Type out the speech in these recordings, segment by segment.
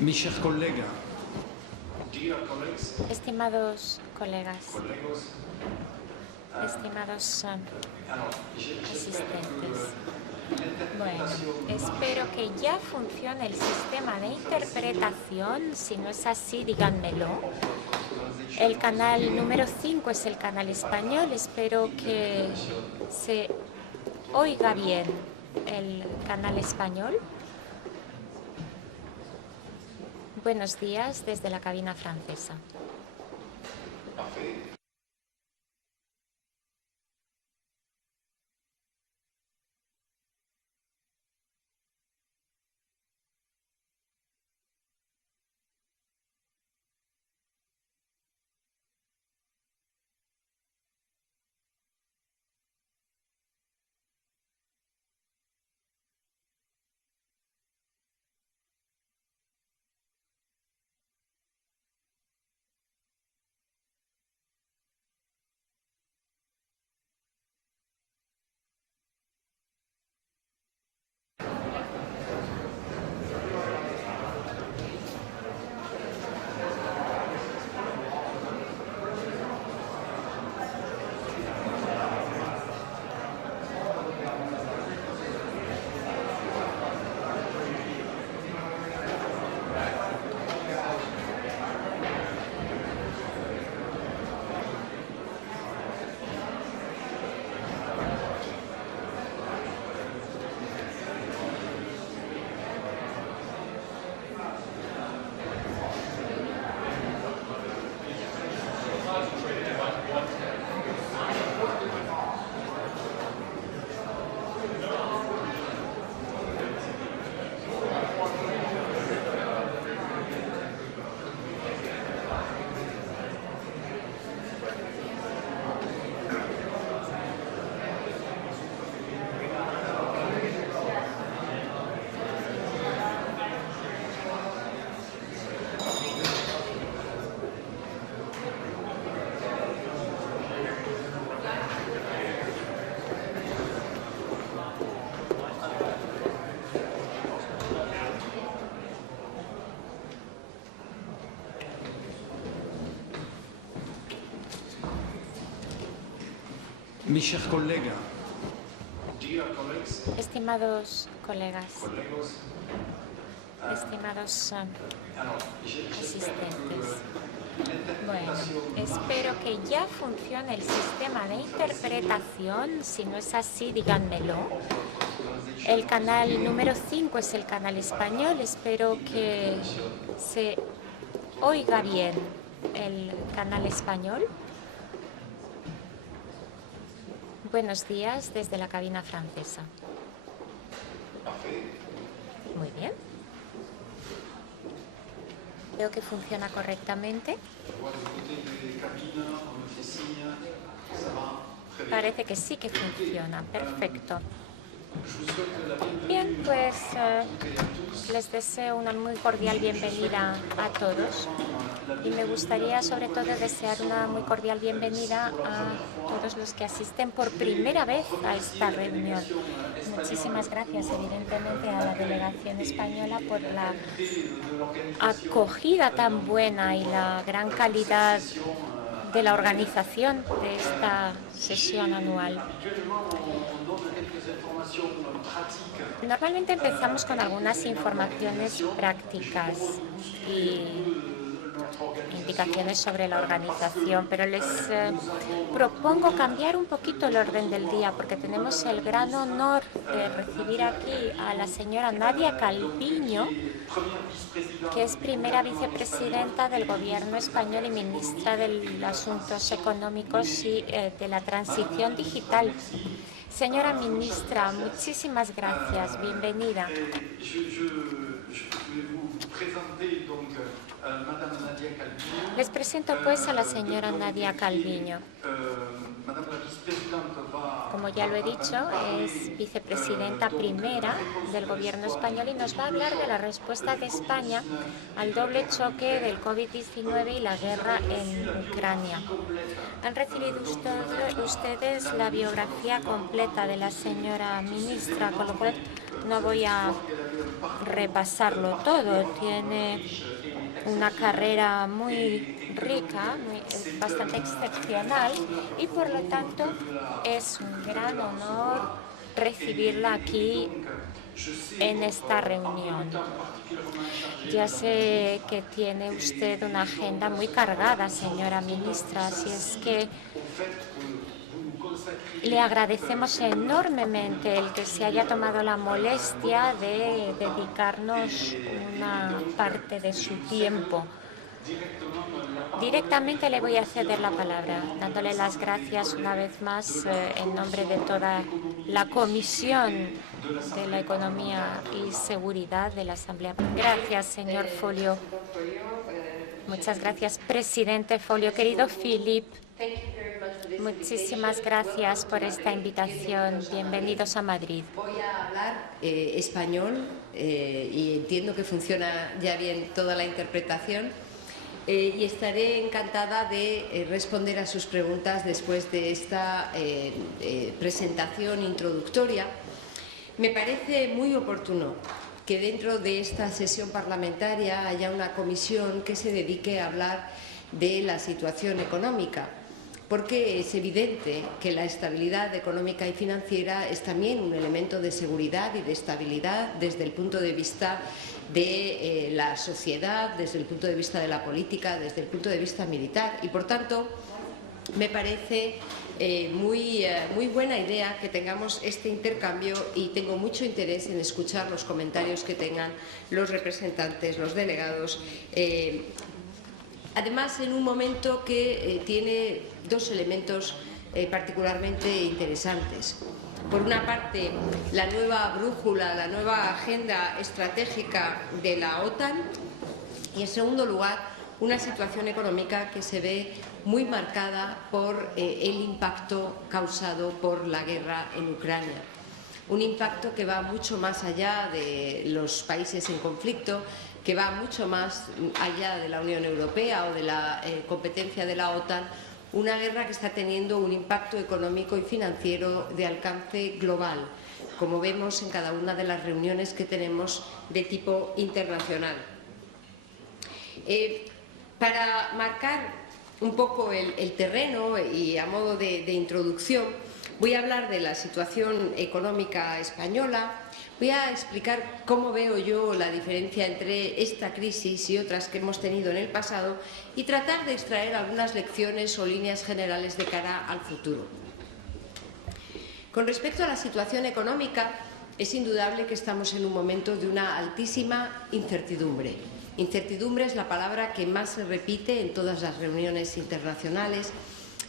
Mis chers collègues, Estimados colegas, estimados asistentes, bueno, espero que ya funcione el sistema de interpretación. Si no es así, díganmelo. El canal número 5 es el canal español. Espero que se oiga bien el canal español. Buenos días desde la cabina francesa. mis chers collègues, Estimados colegas, estimados asistentes, bueno, espero que ya funcione el sistema de interpretación. Si no es así, díganmelo. El canal número 5 es el canal español. Espero que se oiga bien el canal español. Buenos días desde la cabina francesa. Muy bien. Veo que funciona correctamente. Parece que sí que funciona. Perfecto. Bien, pues les deseo una muy cordial bienvenida a todos. Y me gustaría sobre todo desear una muy cordial bienvenida a todos los que asisten por primera vez a esta reunión. Muchísimas gracias, evidentemente, a la delegación española por la acogida tan buena y la gran calidad de la organización de esta sesión anual. Normalmente empezamos con algunas informaciones prácticas y indicaciones sobre la organización, pero les propongo cambiar un poquito el orden del día porque tenemos el gran honor de recibir aquí a la señora Nadia Calviño, que es primera vicepresidenta del Gobierno español y ministra de Asuntos Económicos y de la Transición Digital. Señora ministra, muchísimas gracias. Bienvenida. Les presento pues a la señora Nadia Calviño. Como ya lo he dicho, es vicepresidenta primera del Gobierno español y nos va a hablar de la respuesta de España al doble choque del COVID-19 y la guerra en Ucrania. Han recibido ustedes la biografía completa de la señora ministra, con lo cual no voy a repasarlo todo. Tiene una carrera muy rica, bastante excepcional, y por lo tanto es un gran honor recibirla aquí en esta reunión. Ya sé que tiene usted una agenda muy cargada, señora ministra, así es que le agradecemos enormemente el que se haya tomado la molestia de dedicarnos una parte de su tiempo. Directamente le voy a ceder la palabra, dándole las gracias una vez más en nombre de toda la Comisión de la Economía y Seguridad de la Asamblea. Gracias, señor Folio. Muchas gracias, presidente Folio. Querido Philip, muchísimas gracias por esta invitación. Bienvenidos a Madrid. Voy a hablar español y entiendo que funciona ya bien toda la interpretación. Y estaré encantada de responder a sus preguntas después de esta presentación introductoria. Me parece muy oportuno que dentro de esta sesión parlamentaria haya una comisión que se dedique a hablar de la situación económica, porque es evidente que la estabilidad económica y financiera es también un elemento de seguridad y de estabilidad desde el punto de vista de la sociedad, desde el punto de vista de la política, desde el punto de vista militar. Y, por tanto, me parece muy buena idea que tengamos este intercambio y tengo mucho interés en escuchar los comentarios que tengan los representantes, los delegados. Además, en un momento que tiene dos elementos particularmente interesantes. Por una parte, la nueva brújula, la nueva agenda estratégica de la OTAN y, en segundo lugar, una situación económica que se ve muy marcada por el impacto causado por la guerra en Ucrania. Un impacto que va mucho más allá de los países en conflicto, que va mucho más allá de la Unión Europea o de la competencia de la OTAN, una guerra que está teniendo un impacto económico y financiero de alcance global, como vemos en cada una de las reuniones que tenemos de tipo internacional. Para marcar un poco el terreno y a modo de introducción, voy a hablar de la situación económica española. Voy a explicar cómo veo yo la diferencia entre esta crisis y otras que hemos tenido en el pasado y tratar de extraer algunas lecciones o líneas generales de cara al futuro. Con respecto a la situación económica, es indudable que estamos en un momento de una altísima incertidumbre. Incertidumbre es la palabra que más se repite en todas las reuniones internacionales,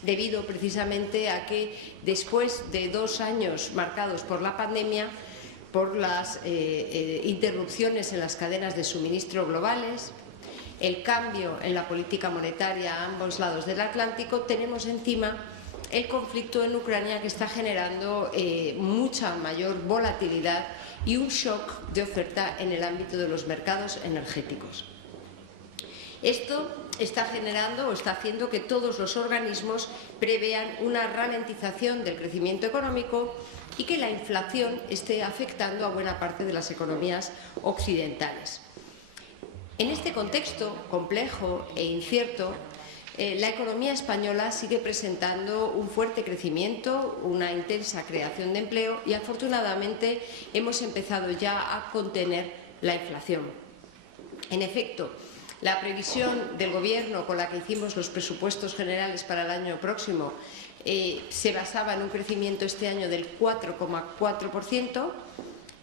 debido precisamente a que después de 2 años marcados por la pandemia, por las interrupciones en las cadenas de suministro globales, el cambio en la política monetaria a ambos lados del Atlántico, tenemos encima el conflicto en Ucrania que está generando mucha mayor volatilidad y un shock de oferta en el ámbito de los mercados energéticos. Esto está generando o está haciendo que todos los organismos prevean una ralentización del crecimiento económico y que la inflación esté afectando a buena parte de las economías occidentales. En este contexto complejo e incierto, la economía española sigue presentando un fuerte crecimiento, una intensa creación de empleo y, afortunadamente, hemos empezado ya a contener la inflación. En efecto, la previsión del Gobierno con la que hicimos los presupuestos generales para el año próximo se basaba en un crecimiento este año del 4,4%,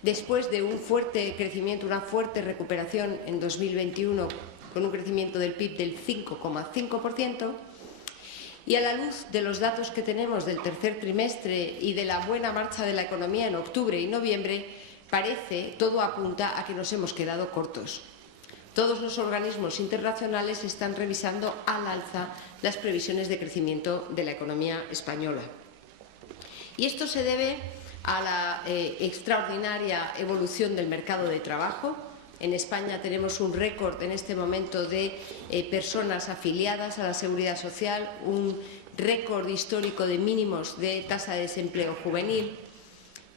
después de un fuerte crecimiento, una fuerte recuperación en 2021 con un crecimiento del PIB del 5,5%, y a la luz de los datos que tenemos del tercer trimestre y de la buena marcha de la economía en octubre y noviembre, todo apunta a que nos hemos quedado cortos. Todos los organismos internacionales están revisando al alza las previsiones de crecimiento de la economía española. Y esto se debe a la extraordinaria evolución del mercado de trabajo. En España tenemos un récord en este momento de personas afiliadas a la Seguridad Social, un récord histórico de mínimos de tasa de desempleo juvenil,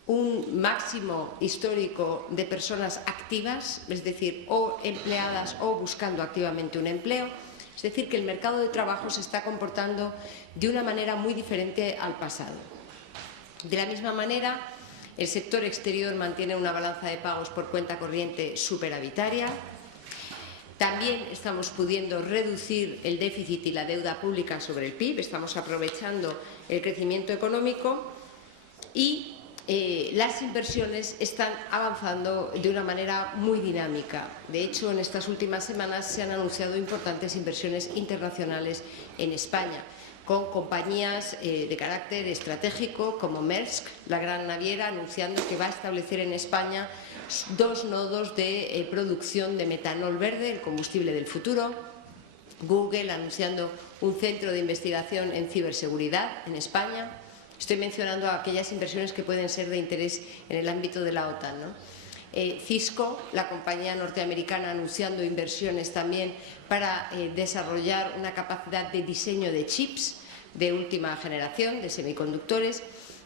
un máximo histórico de personas activas, es decir, o empleadas o buscando activamente un empleo. Es decir, que el mercado de trabajo se está comportando de una manera muy diferente al pasado. De la misma manera, el sector exterior mantiene una balanza de pagos por cuenta corriente superavitaria. También estamos pudiendo reducir el déficit y la deuda pública sobre el PIB, estamos aprovechando el crecimiento económico y las inversiones están avanzando de una manera muy dinámica. De hecho, en estas últimas semanas se han anunciado importantes inversiones internacionales en España, con compañías de carácter estratégico como Maersk, la gran naviera, anunciando que va a establecer en España 2 nodos de producción de metanol verde, el combustible del futuro. Google anunciando un centro de investigación en ciberseguridad en España. Estoy mencionando aquellas inversiones que pueden ser de interés en el ámbito de la OTAN, ¿no? Cisco, la compañía norteamericana, anunciando inversiones también para desarrollar una capacidad de diseño de chips de última generación, de semiconductores.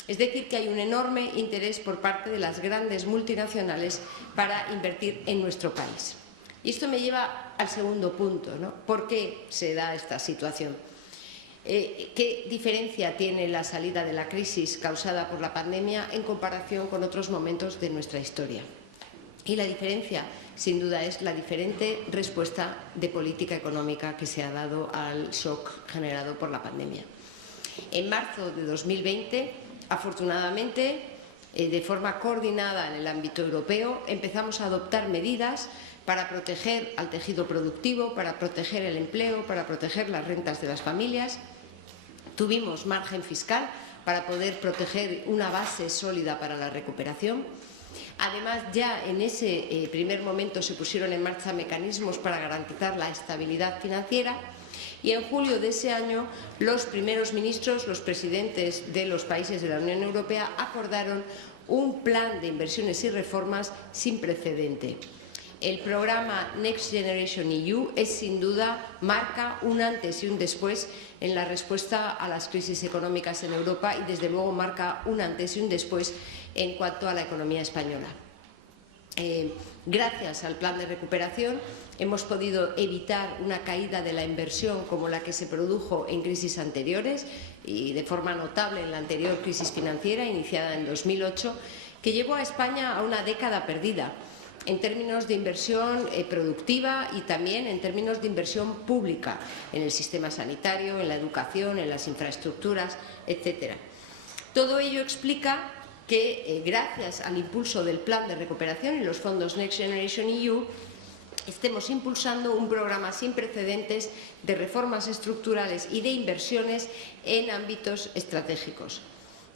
Es decir, que hay un enorme interés por parte de las grandes multinacionales para invertir en nuestro país. Y esto me lleva al segundo punto, ¿no? ¿Por qué se da esta situación? ¿Qué diferencia tiene la salida de la crisis causada por la pandemia en comparación con otros momentos de nuestra historia? Y la diferencia, sin duda, es la diferente respuesta de política económica que se ha dado al shock generado por la pandemia. En marzo de 2020, afortunadamente, de forma coordinada en el ámbito europeo, empezamos a adoptar medidas para proteger al tejido productivo, para proteger el empleo, para proteger las rentas de las familias. Tuvimos margen fiscal para poder proteger una base sólida para la recuperación. Además, ya en ese primer momento se pusieron en marcha mecanismos para garantizar la estabilidad financiera y en julio de ese año los primeros ministros, los presidentes de los países de la Unión Europea acordaron un plan de inversiones y reformas sin precedente. El programa Next Generation EU es, sin duda, marca un antes y un después en la respuesta a las crisis económicas en Europa y, desde luego, marca un antes y un después en cuanto a la economía española. Gracias al plan de recuperación hemos podido evitar una caída de la inversión como la que se produjo en crisis anteriores y de forma notable en la anterior crisis financiera iniciada en 2008, que llevó a España a una década perdida en términos de inversión productiva y también en términos de inversión pública en el sistema sanitario, en la educación, en las infraestructuras, etc. Todo ello explica que, gracias al impulso del plan de recuperación y los fondos Next Generation EU, estemos impulsando un programa sin precedentes de reformas estructurales y de inversiones en ámbitos estratégicos.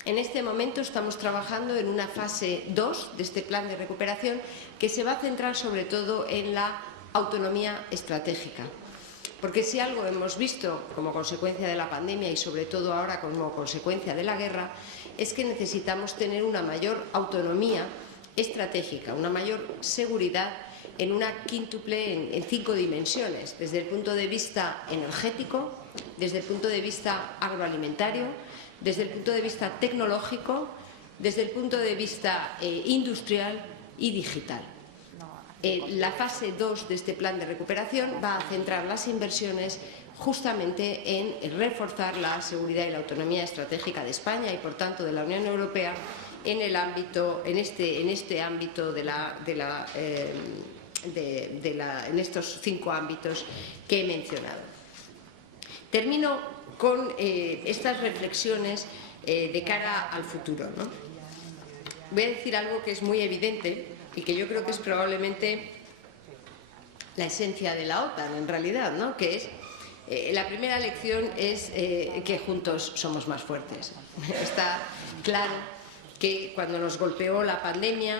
En este momento estamos trabajando en una fase 2 de este plan de recuperación que se va a centrar sobre todo en la autonomía estratégica. Porque si algo hemos visto como consecuencia de la pandemia y sobre todo ahora como consecuencia de la guerra, es que necesitamos tener una mayor autonomía estratégica, una mayor seguridad en una quíntuple, en 5 dimensiones, desde el punto de vista energético, desde el punto de vista agroalimentario, desde el punto de vista tecnológico, desde el punto de vista industrial y digital. La fase 2 de este plan de recuperación va a centrar las inversiones justamente en reforzar la seguridad y la autonomía estratégica de España y, por tanto, de la Unión Europea en este ámbito en estos 5 ámbitos que he mencionado. Termino con estas reflexiones de cara al futuro, ¿no? Voy a decir algo que es muy evidente y que yo creo que es probablemente la esencia de la OTAN, en realidad, ¿no? Que es, la primera lección es que juntos somos más fuertes. Está claro que cuando nos golpeó la pandemia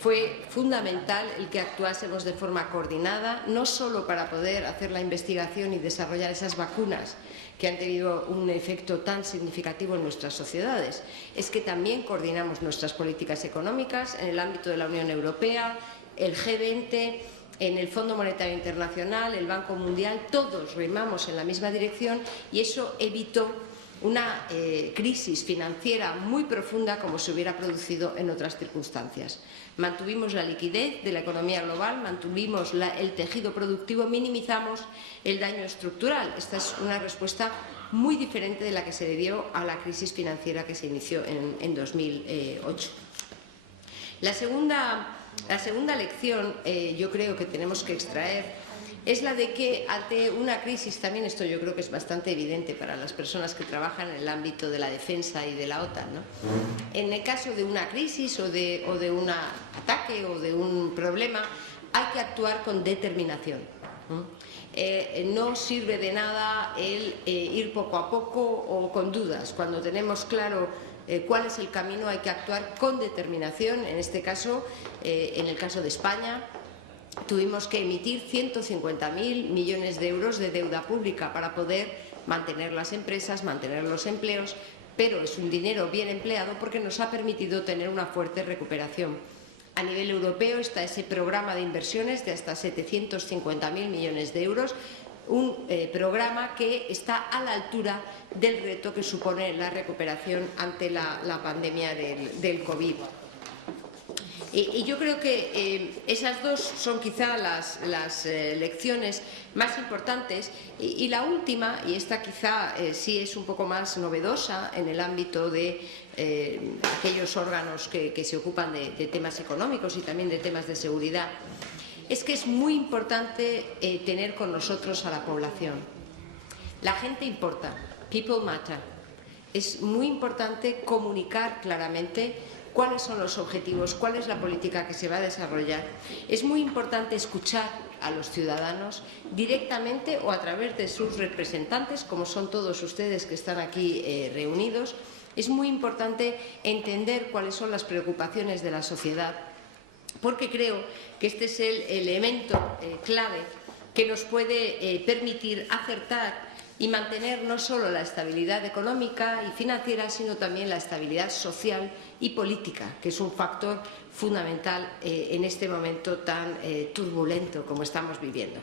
fue fundamental el que actuásemos de forma coordinada, no solo para poder hacer la investigación y desarrollar esas vacunas que han tenido un efecto tan significativo en nuestras sociedades, es que también coordinamos nuestras políticas económicas en el ámbito de la Unión Europea, el G20, en el Fondo Monetario Internacional, el Banco Mundial, todos remamos en la misma dirección y eso evitó una crisis financiera muy profunda como se hubiera producido en otras circunstancias. Mantuvimos la liquidez de la economía global, mantuvimos el tejido productivo, minimizamos el daño estructural. Esta es una respuesta muy diferente de la que se le dio a la crisis financiera que se inició en 2008. La segunda lección yo creo que tenemos que extraer es la de que ante una crisis, también esto yo creo que es bastante evidente para las personas que trabajan en el ámbito de la defensa y de la OTAN, ¿no? En el caso de una crisis o de un ataque o de un problema, hay que actuar con determinación. No sirve de nada el ir poco a poco o con dudas. Cuando tenemos claro cuál es el camino, hay que actuar con determinación. En este caso, en el caso de España, tuvimos que emitir 150.000 millones de euros de deuda pública para poder mantener las empresas, mantener los empleos, pero es un dinero bien empleado porque nos ha permitido tener una fuerte recuperación. A nivel europeo está ese programa de inversiones de hasta 750.000 millones de euros, un programa que está a la altura del reto que supone la recuperación ante la pandemia del COVID. Y yo creo que esas dos son quizá las lecciones más importantes. Y la última, y esta quizá sí es un poco más novedosa en el ámbito de aquellos órganos que se ocupan de temas económicos y también de temas de seguridad, es que es muy importante tener con nosotros a la población. La gente importa, people matter. Es muy importante comunicar claramente cuáles son los objetivos, cuál es la política que se va a desarrollar. Es muy importante escuchar a los ciudadanos directamente o a través de sus representantes, como son todos ustedes que están aquí reunidos. Es muy importante entender cuáles son las preocupaciones de la sociedad, porque creo que este es el elemento clave que nos puede permitir acertar y mantener no solo la estabilidad económica y financiera, sino también la estabilidad social y política, que es un factor fundamental en este momento tan turbulento como estamos viviendo.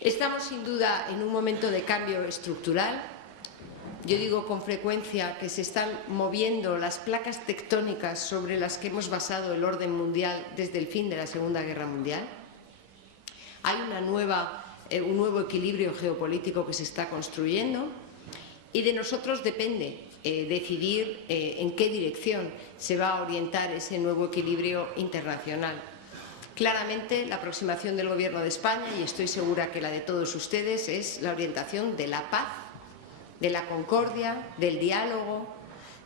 Estamos sin duda en un momento de cambio estructural. Yo digo con frecuencia que se están moviendo las placas tectónicas sobre las que hemos basado el orden mundial desde el fin de la Segunda Guerra Mundial. Hay un nuevo equilibrio geopolítico que se está construyendo y de nosotros depende decidir en qué dirección se va a orientar ese nuevo equilibrio internacional. Claramente, la aproximación del Gobierno de España, y estoy segura que la de todos ustedes, es la orientación de la paz, de la concordia, del diálogo,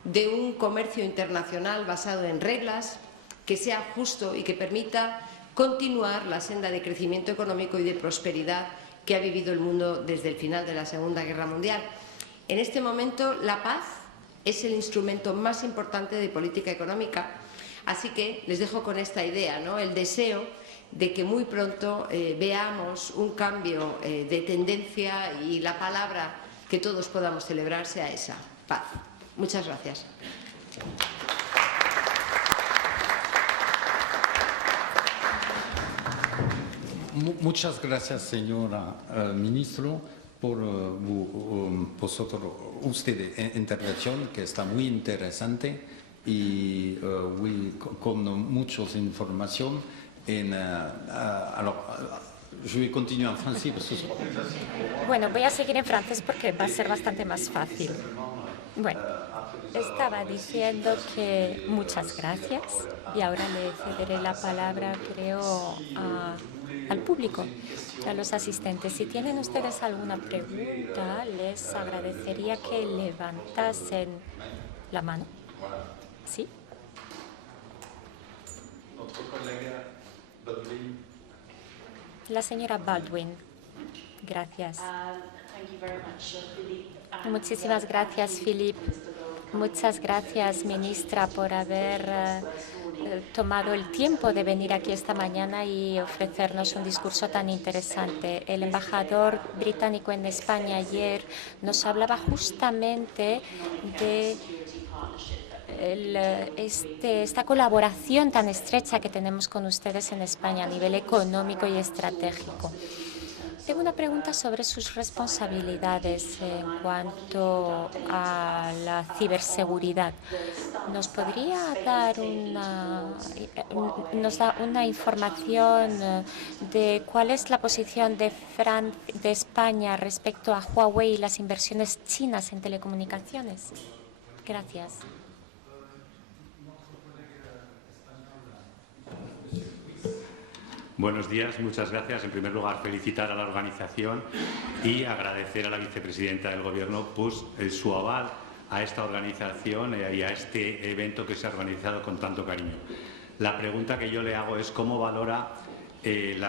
de un comercio internacional basado en reglas, que sea justo y que permita continuar la senda de crecimiento económico y de prosperidad que ha vivido el mundo desde el final de la Segunda Guerra Mundial. En este momento, la paz es el instrumento más importante de política económica, así que les dejo con esta idea, ¿no? El deseo de que muy pronto veamos un cambio de tendencia y la palabra que todos podamos celebrar sea esa, paz. Muchas gracias. Muchas gracias, señora ministro, por usted intervención, que está muy interesante y con muchas información. Alors, je vais continuer en français parce que... Bueno, voy a seguir en francés porque va a ser bastante más fácil. Bueno, estaba diciendo que muchas gracias y ahora le cederé la palabra, creo, al público, a los asistentes. Si tienen ustedes alguna pregunta, les agradecería que levantasen la mano. ¿Sí? La señora Baldwin. Gracias. Muchísimas gracias, Philip. Muchas gracias, ministra, por haber tomado el tiempo de venir aquí esta mañana y ofrecernos un discurso tan interesante. El embajador británico en España ayer nos hablaba justamente de esta colaboración tan estrecha que tenemos con ustedes en España a nivel económico y estratégico. Tengo una pregunta sobre sus responsabilidades en cuanto a la ciberseguridad. ¿Nos podría dar una información de cuál es la posición de España respecto a Huawei y las inversiones chinas en telecomunicaciones? Gracias. Buenos días, muchas gracias. En primer lugar, felicitar a la organización y agradecer a la vicepresidenta del Gobierno su aval a esta organización y a este evento que se ha organizado con tanto cariño. La pregunta que yo le hago es cómo valora el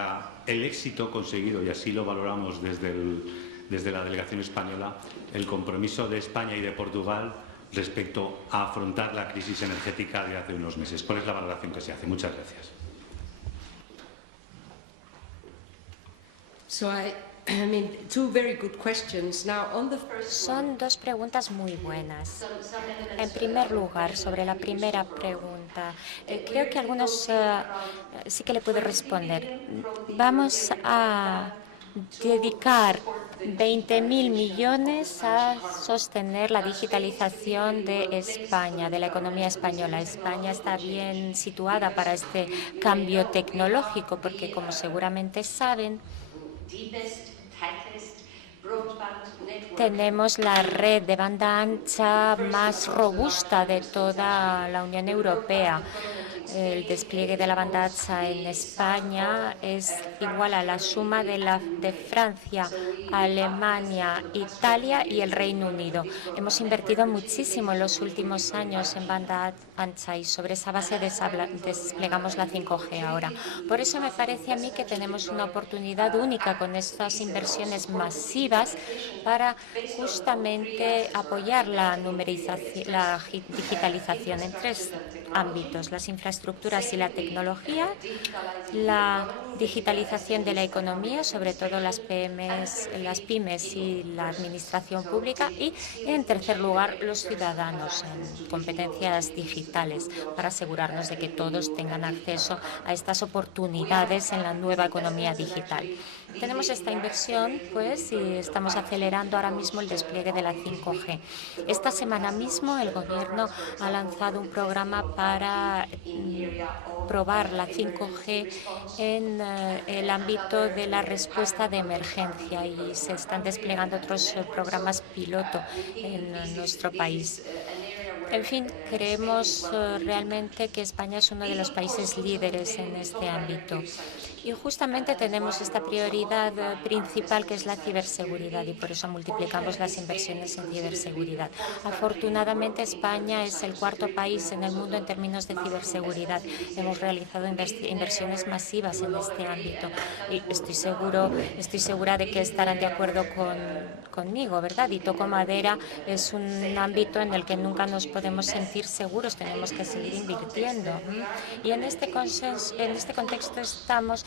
éxito conseguido, y así lo valoramos desde la delegación española, el compromiso de España y de Portugal respecto a afrontar la crisis energética de hace unos meses. ¿Cuál es la valoración que se hace? Muchas gracias. Son dos preguntas muy buenas. En primer lugar, sobre la primera pregunta, creo que algunos sí que le puedo responder. Vamos a dedicar 20.000 millones a sostener la digitalización de España, de la economía española. España está bien situada para este cambio tecnológico porque, como seguramente saben, tenemos la red de banda ancha más robusta de toda la Unión Europea. El despliegue de la banda ancha en España es igual a la suma de Francia, Alemania, Italia y el Reino Unido. Hemos invertido muchísimo en los últimos años en banda ancha y sobre esa base desplegamos la 5G ahora. Por eso me parece a mí que tenemos una oportunidad única con estas inversiones masivas para justamente apoyar la digitalización en tres ámbitos: las infraestructuras y la tecnología, la digitalización de la economía, sobre todo las pymes y la administración pública, y, en tercer lugar, los ciudadanos en competencias digitales, para asegurarnos de que todos tengan acceso a estas oportunidades en la nueva economía digital. Tenemos esta inversión, pues, y estamos acelerando ahora mismo el despliegue de la 5G. Esta semana mismo el Gobierno ha lanzado un programa para probar la 5G en el ámbito de la respuesta de emergencia y se están desplegando otros programas piloto en nuestro país. En fin, creemos realmente que España es uno de los países líderes en este ámbito. Y justamente tenemos esta prioridad principal, que es la ciberseguridad, y por eso multiplicamos las inversiones en ciberseguridad. Afortunadamente, España es el cuarto país en el mundo en términos de ciberseguridad. Hemos realizado inversiones masivas en este ámbito y estoy segura de que estarán de acuerdo conmigo, ¿verdad? Y toco madera, es un ámbito en el que nunca nos podemos sentir seguros, tenemos que seguir invirtiendo. Y en este contexto estamos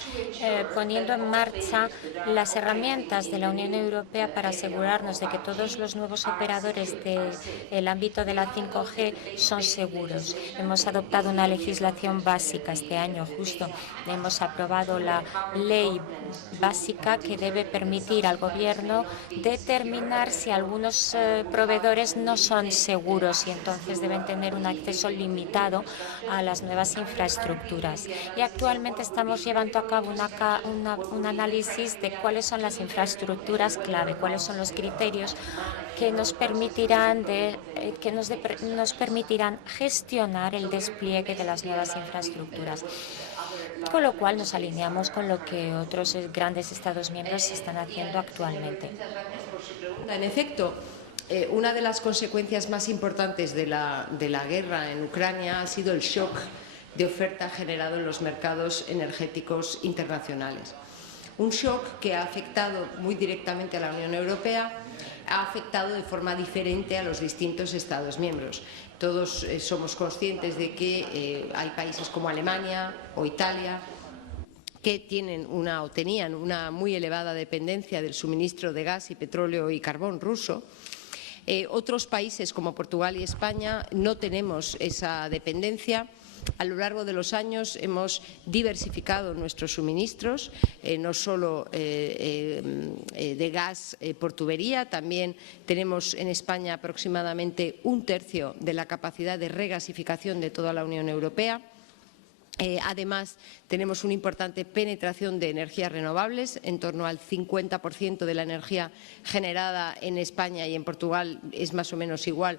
poniendo en marcha las herramientas de la Unión Europea para asegurarnos de que todos los nuevos operadores del ámbito de la 5G son seguros. Hemos adoptado una legislación básica este año, justo. Hemos aprobado la ley básica que debe permitir al Gobierno determinar si algunos proveedores no son seguros y entonces deben tener un acceso limitado a las nuevas infraestructuras. Y actualmente estamos llevando a cabo un análisis de cuáles son las infraestructuras clave, cuáles son los criterios que nos permitirán gestionar el despliegue de las nuevas infraestructuras. Con lo cual nos alineamos con lo que otros grandes Estados miembros están haciendo actualmente. Muchas gracias por su pregunta. En efecto, una de las consecuencias más importantes de la guerra en Ucrania ha sido el shock de oferta generado en los mercados energéticos internacionales. Un shock que ha afectado muy directamente a la Unión Europea, ha afectado de forma diferente a los distintos Estados miembros. Todos somos conscientes de que hay países como Alemania o Italia que tenían una muy elevada dependencia del suministro de gas y petróleo y carbón ruso. Otros países como Portugal y España no tenemos esa dependencia. A lo largo de los años hemos diversificado nuestros suministros, no solo de gas por tubería, también tenemos en España aproximadamente 1/3 de la capacidad de regasificación de toda la Unión Europea. Además, tenemos una importante penetración de energías renovables, en torno al 50% de la energía generada en España y en Portugal es más o menos igual,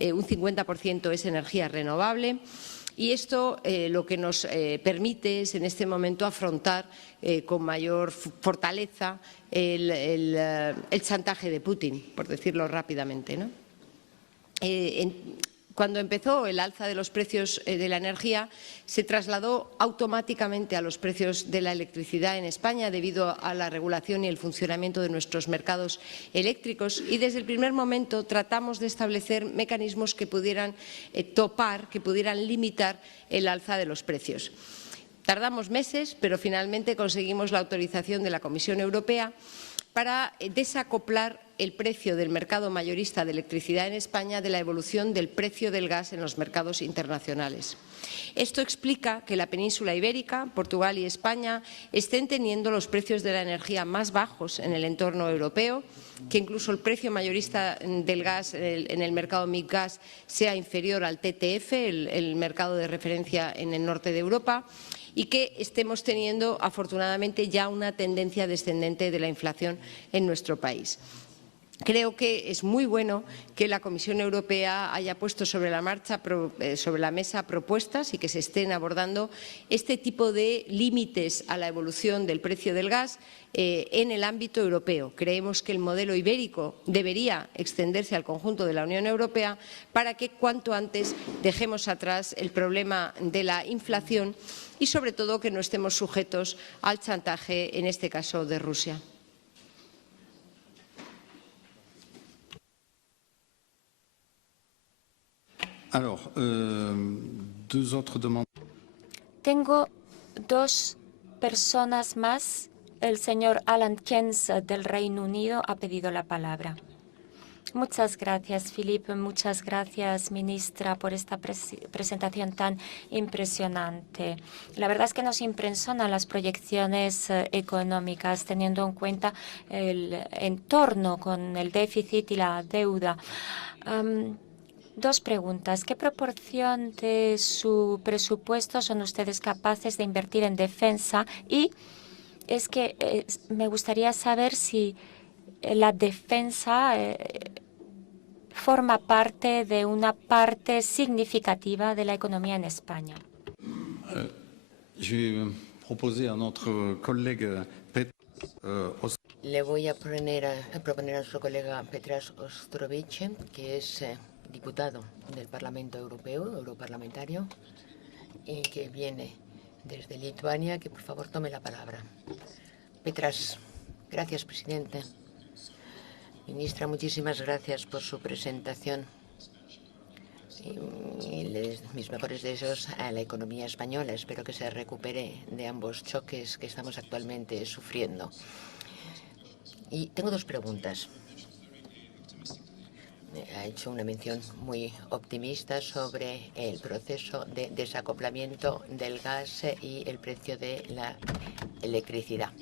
un 50% es energía renovable. Y esto lo que nos permite es en este momento afrontar con mayor fortaleza el chantaje de Putin, por decirlo rápidamente, ¿no? Cuando empezó el alza de los precios de la energía, se trasladó automáticamente a los precios de la electricidad en España debido a la regulación y el funcionamiento de nuestros mercados eléctricos y desde el primer momento tratamos de establecer mecanismos que pudieran topar, que pudieran limitar el alza de los precios. Tardamos meses, pero finalmente conseguimos la autorización de la Comisión Europea para desacoplar el precio del mercado mayorista de electricidad en España de la evolución del precio del gas en los mercados internacionales. Esto explica que la península ibérica, Portugal y España estén teniendo los precios de la energía más bajos en el entorno europeo, que incluso el precio mayorista del gas en el mercado MIGAS sea inferior al TTF, el mercado de referencia en el norte de Europa, y que estemos teniendo, afortunadamente, ya una tendencia descendente de la inflación en nuestro país. Creo que es muy bueno que la Comisión Europea haya puesto sobre la mesa propuestas y que se estén abordando este tipo de límites a la evolución del precio del gas en el ámbito europeo. Creemos que el modelo ibérico debería extenderse al conjunto de la Unión Europea para que cuanto antes dejemos atrás el problema de la inflación y, sobre todo, que no estemos sujetos al chantaje, en este caso, de Rusia. Alors, deux autres demandes. Tengo dos personas más. El señor Alan Keynes del Reino Unido ha pedido la palabra. Muchas gracias, Philippe. Muchas gracias, ministra, por esta presentación tan impresionante. La verdad es que nos impresionan las proyecciones económicas, teniendo en cuenta el entorno con el déficit y la deuda. Dos preguntas. ¿Qué proporción de su presupuesto son ustedes capaces de invertir en defensa? Y es que me gustaría saber si la defensa forma parte de una parte significativa de la economía en España. Le voy a proponer a su colega Petras Ostrovich, que es diputado del Parlamento Europeo, europarlamentario, y que viene desde Lituania, que por favor tome la palabra. Petras. Gracias, presidente. Ministra, muchísimas gracias por su presentación. Y mis mejores deseos a la economía española. Espero que se recupere de ambos choques que estamos actualmente sufriendo. Y tengo dos preguntas. Ha hecho una mención muy optimista sobre el proceso de desacoplamiento del gas y el precio de la electricidad.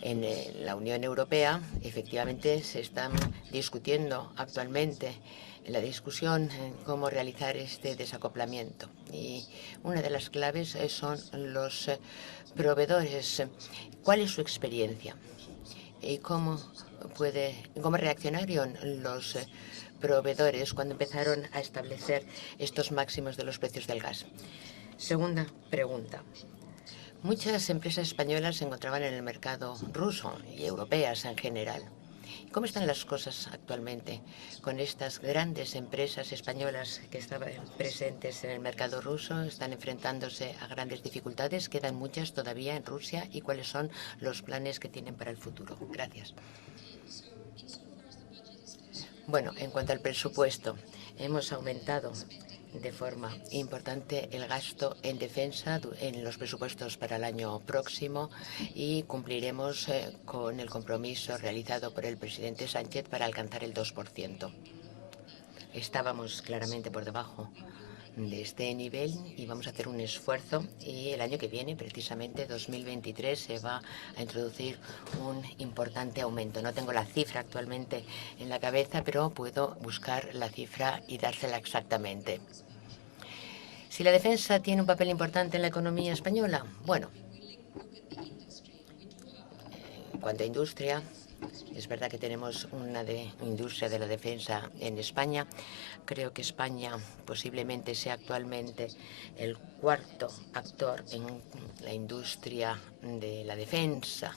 En la Unión Europea, efectivamente, se están discutiendo actualmente la discusión en cómo realizar este desacoplamiento. Y una de las claves son los proveedores. ¿Cuál es su experiencia? ¿Y cómo reaccionaron los proveedores cuando empezaron a establecer estos máximos de los precios del gas? Segunda pregunta. Muchas empresas españolas se encontraban en el mercado ruso y europeas en general. ¿Cómo están las cosas actualmente con estas grandes empresas españolas que estaban presentes en el mercado ruso? ¿Están enfrentándose a grandes dificultades? ¿Quedan muchas todavía en Rusia? ¿Y cuáles son los planes que tienen para el futuro? Gracias. Bueno, en cuanto al presupuesto, hemos aumentado de forma importante el gasto en defensa en los presupuestos para el año próximo y cumpliremos con el compromiso realizado por el presidente Sánchez para alcanzar el 2%. Estábamos claramente por debajo de este nivel y vamos a hacer un esfuerzo, y el año que viene, precisamente 2023, se va a introducir un importante aumento. No tengo la cifra actualmente en la cabeza, pero puedo buscar la cifra y dársela exactamente. Si la defensa tiene un papel importante en la economía española, bueno, en cuanto a industria, es verdad que tenemos una industria de la defensa en España. Creo que España posiblemente sea actualmente el cuarto actor en la industria de la defensa.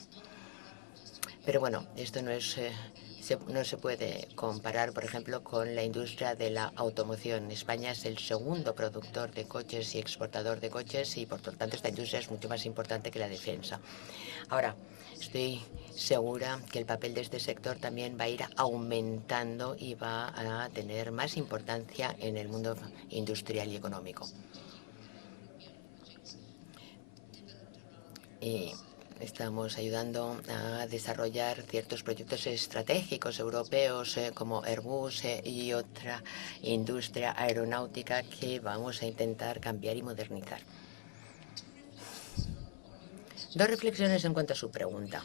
Pero bueno, esto no se puede comparar, por ejemplo, con la industria de la automoción. España es el segundo productor de coches y exportador de coches y, por lo tanto, esta industria es mucho más importante que la defensa. Ahora, estoy segura que el papel de este sector también va a ir aumentando y va a tener más importancia en el mundo industrial y económico. Y estamos ayudando a desarrollar ciertos proyectos estratégicos europeos como Airbus y otra industria aeronáutica que vamos a intentar cambiar y modernizar. Dos reflexiones en cuanto a su pregunta.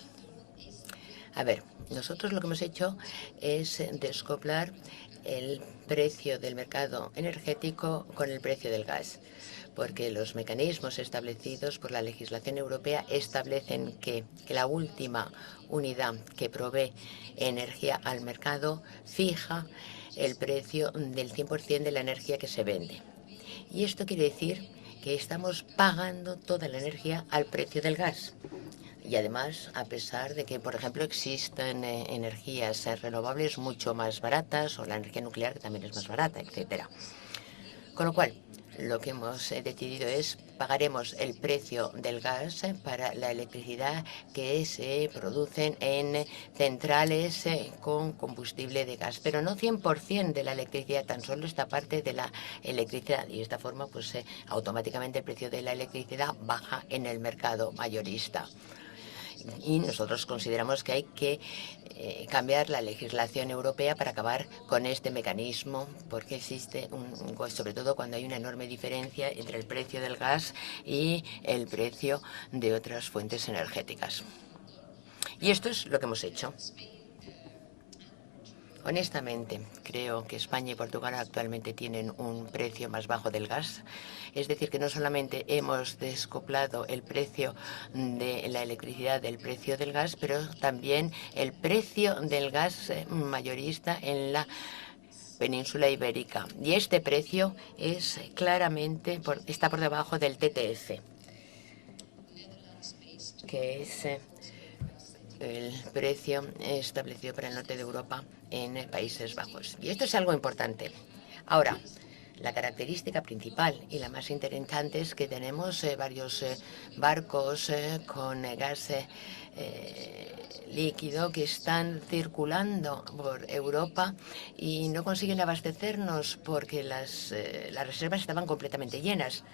A ver, nosotros lo que hemos hecho es descoplar el precio del mercado energético con el precio del gas, porque los mecanismos establecidos por la legislación europea establecen que la última unidad que provee energía al mercado fija el precio del 100% de la energía que se vende. Y esto quiere decir que estamos pagando toda la energía al precio del gas. Y además, a pesar de que, por ejemplo, existen energías renovables mucho más baratas, o la energía nuclear, que también es más barata, etcétera. Con lo cual, lo que hemos decidido es pagaremos el precio del gas para la electricidad que se producen en centrales con combustible de gas, pero no 100% de la electricidad, tan solo esta parte de la electricidad. Y de esta forma, pues automáticamente el precio de la electricidad baja en el mercado mayorista. Y nosotros consideramos que hay que cambiar la legislación europea para acabar con este mecanismo, porque existe, sobre todo cuando hay una enorme diferencia entre el precio del gas y el precio de otras fuentes energéticas. Y esto es lo que hemos hecho. Honestamente, creo que España y Portugal actualmente tienen un precio más bajo del gas. Es decir, que no solamente hemos descoplado el precio de la electricidad del precio del gas, pero también el precio del gas mayorista en la península ibérica. Y este precio es claramente está por debajo del TTF, que es el precio establecido para el norte de Europa en Países Bajos. Y esto es algo importante. Ahora, la característica principal y la más interesante es que tenemos varios barcos con gas líquido que están circulando por Europa y no consiguen abastecernos porque las reservas estaban completamente llenas.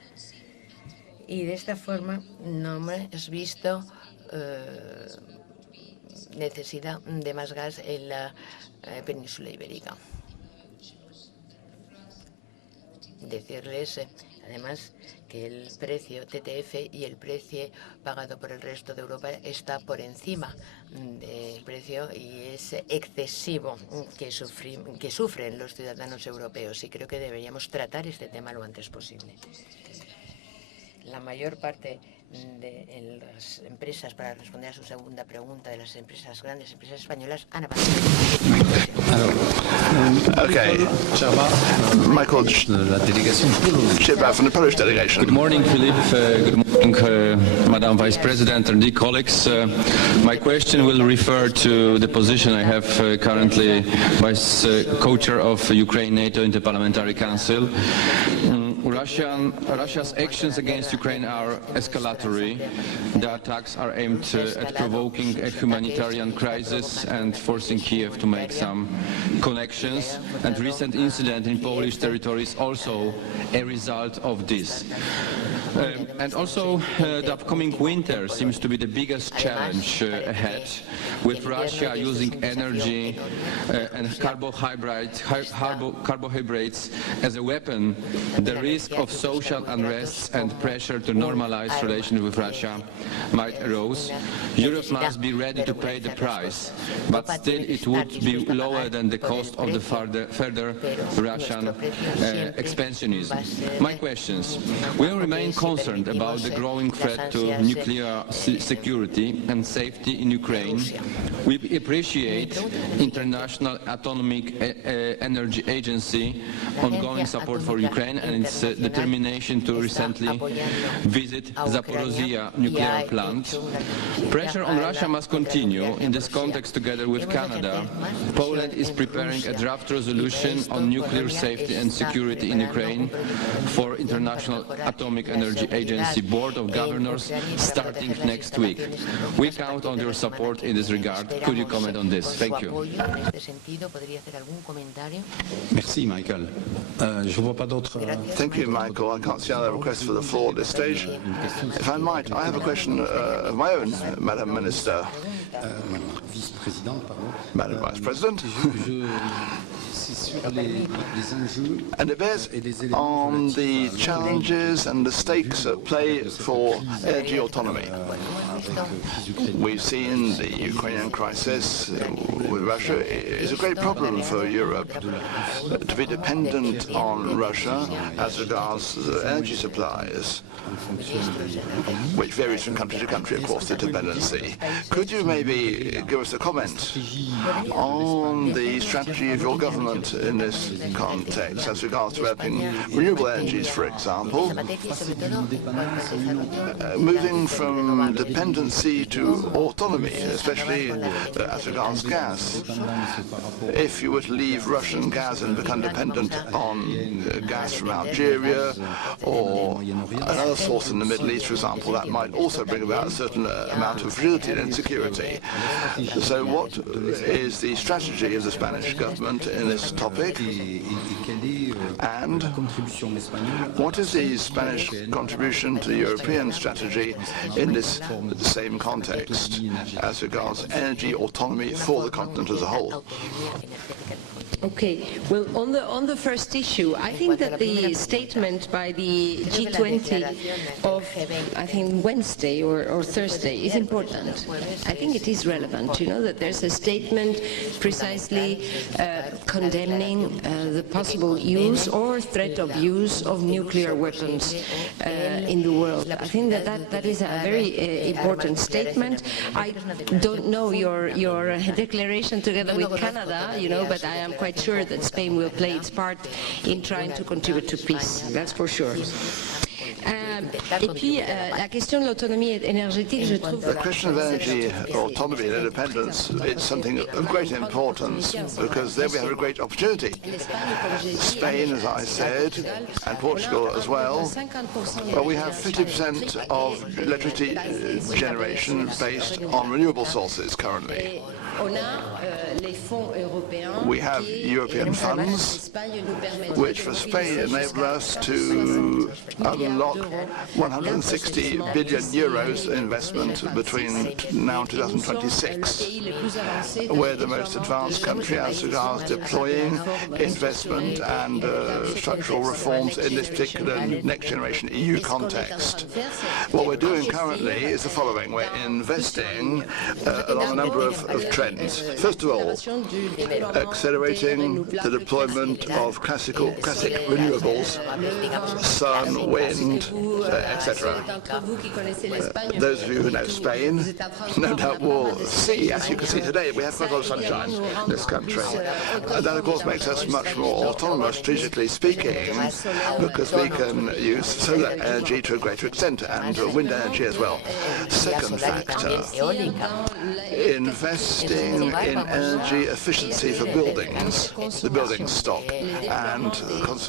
Y de esta forma no hemos visto necesidad de más gas en la península ibérica. Decirles, además, que el precio TTF y el precio pagado por el resto de Europa está por encima del precio y es excesivo que sufren los ciudadanos europeos, y creo que deberíamos tratar este tema lo antes posible. La mayor parte de las empresas, para responder a su segunda pregunta, de las empresas grandes, empresas españolas, han avanzado. Okay. Michael Cheba from the Polish delegation. Good morning, Philippe. Good morning, Madam Vice President and dear colleagues. My question will refer to the position I have currently as co-chair of Ukraine-NATO Interparliamentary Council. Russia's actions against Ukraine are escalatory. The attacks are aimed at provoking a humanitarian crisis and forcing Kiev to make some connections. And recent incident in Polish territory is also a result of this. And also the upcoming winter seems to be the biggest challenge ahead, with Russia using energy and carbohydrates as a weapon. The risk of social unrest and pressure to normalize relations with Russia might arise. Europe must be ready to pay the price, but still it would be lower than the cost of the further Russian expansionism. My questions: will remain concerned about the growing threat to nuclear security and safety in Ukraine. We appreciate International Atomic Energy Agency ongoing support for Ukraine and its determination to recently visit Zaporozhye nuclear plant. Pressure on Russia must continue. In this context, together with Canada, Poland is preparing a draft resolution on nuclear safety and security in Ukraine for International Atomic Energy Agency Board of Governors starting next week. We count on your support in this regard. Could you comment on this? Thank you. Merci, Michael. Je vois pas d'autres. Thank you, Michael. I can't see other requests for the floor at this stage. If I might, I have a question of my own, Madam Minister. Madam Vice President. And it bears on the challenges and the stakes at play for energy autonomy. We've seen the Ukrainian crisis with Russia is a great problem for Europe. To be dependent on Russia as regards energy supplies, which varies from country to country, of course, the dependency. Could you maybe give us a comment on the strategy of your government in this context as regards developing renewable energies, for example, moving from dependency to autonomy, especially as regards gas? If you were to leave Russian gas and become dependent on gas from Algeria or another source in the Middle East, for example, that might also bring about a certain amount of fragility and insecurity. So what is the strategy of the Spanish government in this topic? And what is the Spanish contribution to the European strategy in this same context as regards energy autonomy for the continent as a whole? Okay, well, on the first issue, I think that the statement by the G20 of, I think, Wednesday or Thursday is important. I think it is relevant, you know, that there's a statement precisely condemning the possible use or threat of use of nuclear weapons in the world. I think that is a very important statement. I don't know your declaration together with Canada, you know, but I am quite sure that Spain will play its part in trying to contribute to peace. That's for sure. Et puis, la question de l'autonomie énergétique, je trouve... The question of energy autonomy and independence is something of great importance because there we have a great opportunity. Spain, as I said, and Portugal as well, we have 50% of electricity generation based on renewable sources currently. We have European funds, which for Spain enable us to unlock 160 billion euros investment between now and 2026. We're the most advanced country as regards deploying investment and structural reforms in this particular next generation EU context. What we're doing currently is the following. We're investing along a number of trends. First of all, accelerating the deployment of classic renewables, sun, wind, etc. Those of you who know Spain no doubt will see, as you can see today, we have quite a lot of sunshine in this country. And that, of course, makes us much more autonomous, strategically speaking, because we can use solar energy to a greater extent and wind energy as well. Second factor, investing investing in energy efficiency for buildings, the building stock, and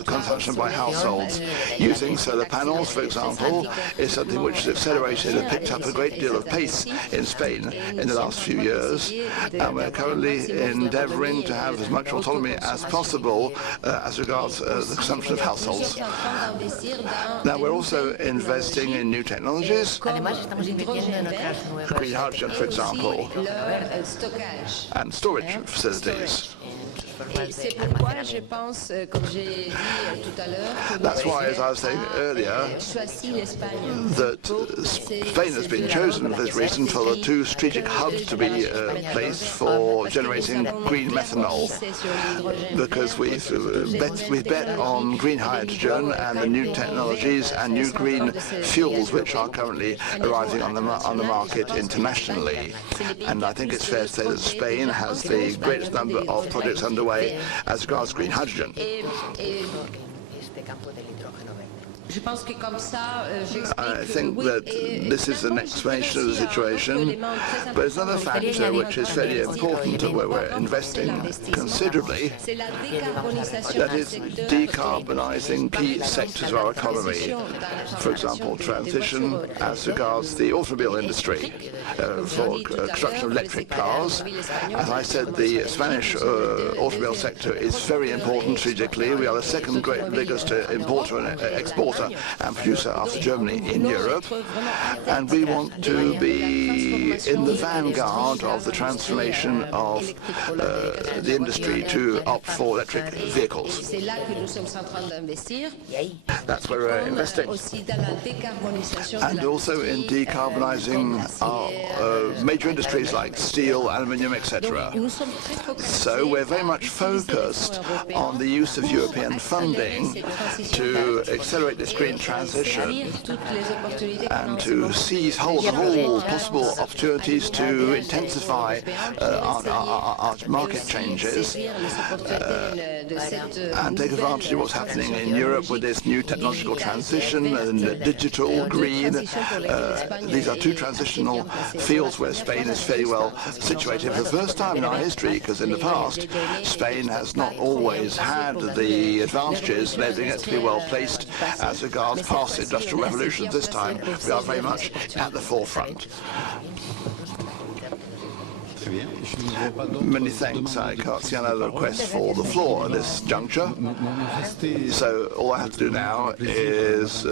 consumption by households. Using solar panels, for example, is something which has accelerated and picked up a great deal of pace in Spain in the last few years, and we're currently endeavouring to have as much autonomy as possible as regards the consumption of households. Now, we're also investing in new technologies, green hydrogen, for example, and storage facilities. That's why, as I was saying earlier, that Spain has been chosen for this reason for the two strategic hubs to be placed for generating green methanol, because we've bet on green hydrogen and the new technologies and new green fuels which are currently arriving on the market internationally. And I think it's fair to say that Spain has the greatest number of projects underway as regards green hydrogen. I think that this is an explanation of the situation, but there's another factor which is fairly important where we're investing considerably, that is decarbonising key sectors of our economy. For example, transition as regards the automobile industry for construction of electric cars. As I said, the Spanish automobile sector is very important strategically. We are the second biggest importer and exporter and producer after Germany in Europe, and we want to be in the vanguard of the transformation of the industry to opt for electric vehicles. That's where we're investing. And also in decarbonising our major industries like steel, aluminium, etc. So we're very much focused on the use of European funding to accelerate this green transition and to seize hold of all possible opportunities to intensify our market changes and take advantage of what's happening in Europe with this new technological transition and digital, green. These are two transitional fields where Spain is fairly well situated for the first time in our history, because in the past Spain has not always had the advantages, enabling it to be well placed as regards past industrial revolutions. This time we are very much at the forefront. Many thanks. I can't see another request for the floor at this juncture. So all I have to do now is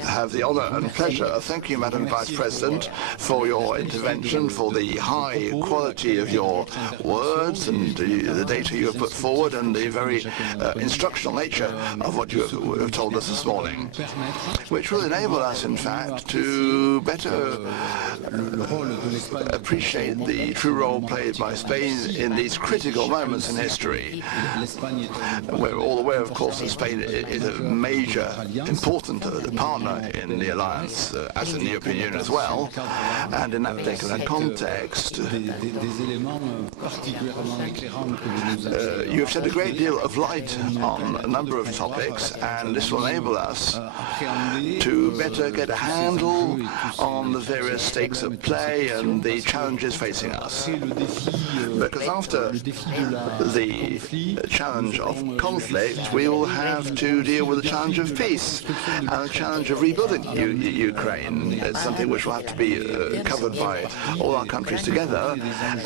have the honour and pleasure of thanking you, Madam Vice President, for your intervention, for the high quality of your words and the data you have put forward, and the very instructional nature of what you have told us this morning, which will enable us, in fact, to better appreciate the true role played by Spain in these critical moments in history. We're all aware, of course, that Spain is a major, important partner in the alliance, as in the European Union as well, and in that particular context, you have shed a great deal of light on a number of topics, and this will enable us to better get a handle on the various stakes at play and the challenges facing us. Because after the challenge of conflict, we will have to deal with the challenge of peace and the challenge of rebuilding Ukraine. It's something which will have to be covered by all our countries together,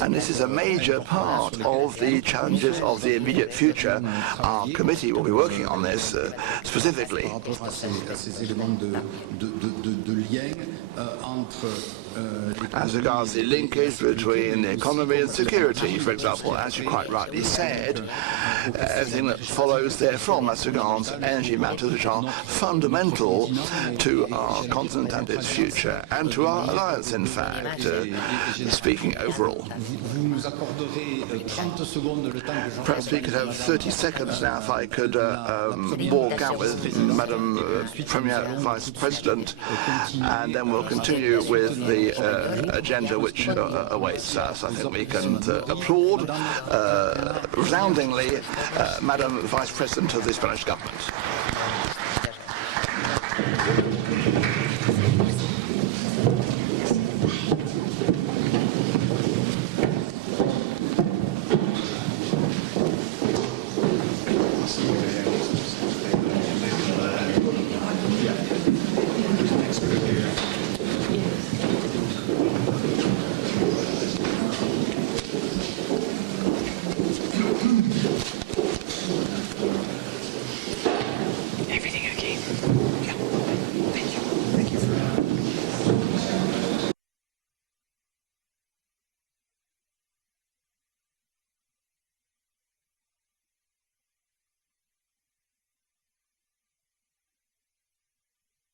and this is a major part of the challenges of the immediate future. Our committee will be working on this specifically. As regards the linkage between the economy and security, for example, as you quite rightly said, everything that follows therefrom as regards energy matters which are fundamental to our continent and its future, and to our alliance, in fact, speaking overall. Perhaps we could have 30 seconds now, if I could walk out with Madam Premier Vice President, and then we'll continue with the agenda which awaits us. I think we can applaud resoundingly Madam Vice President of the Spanish government.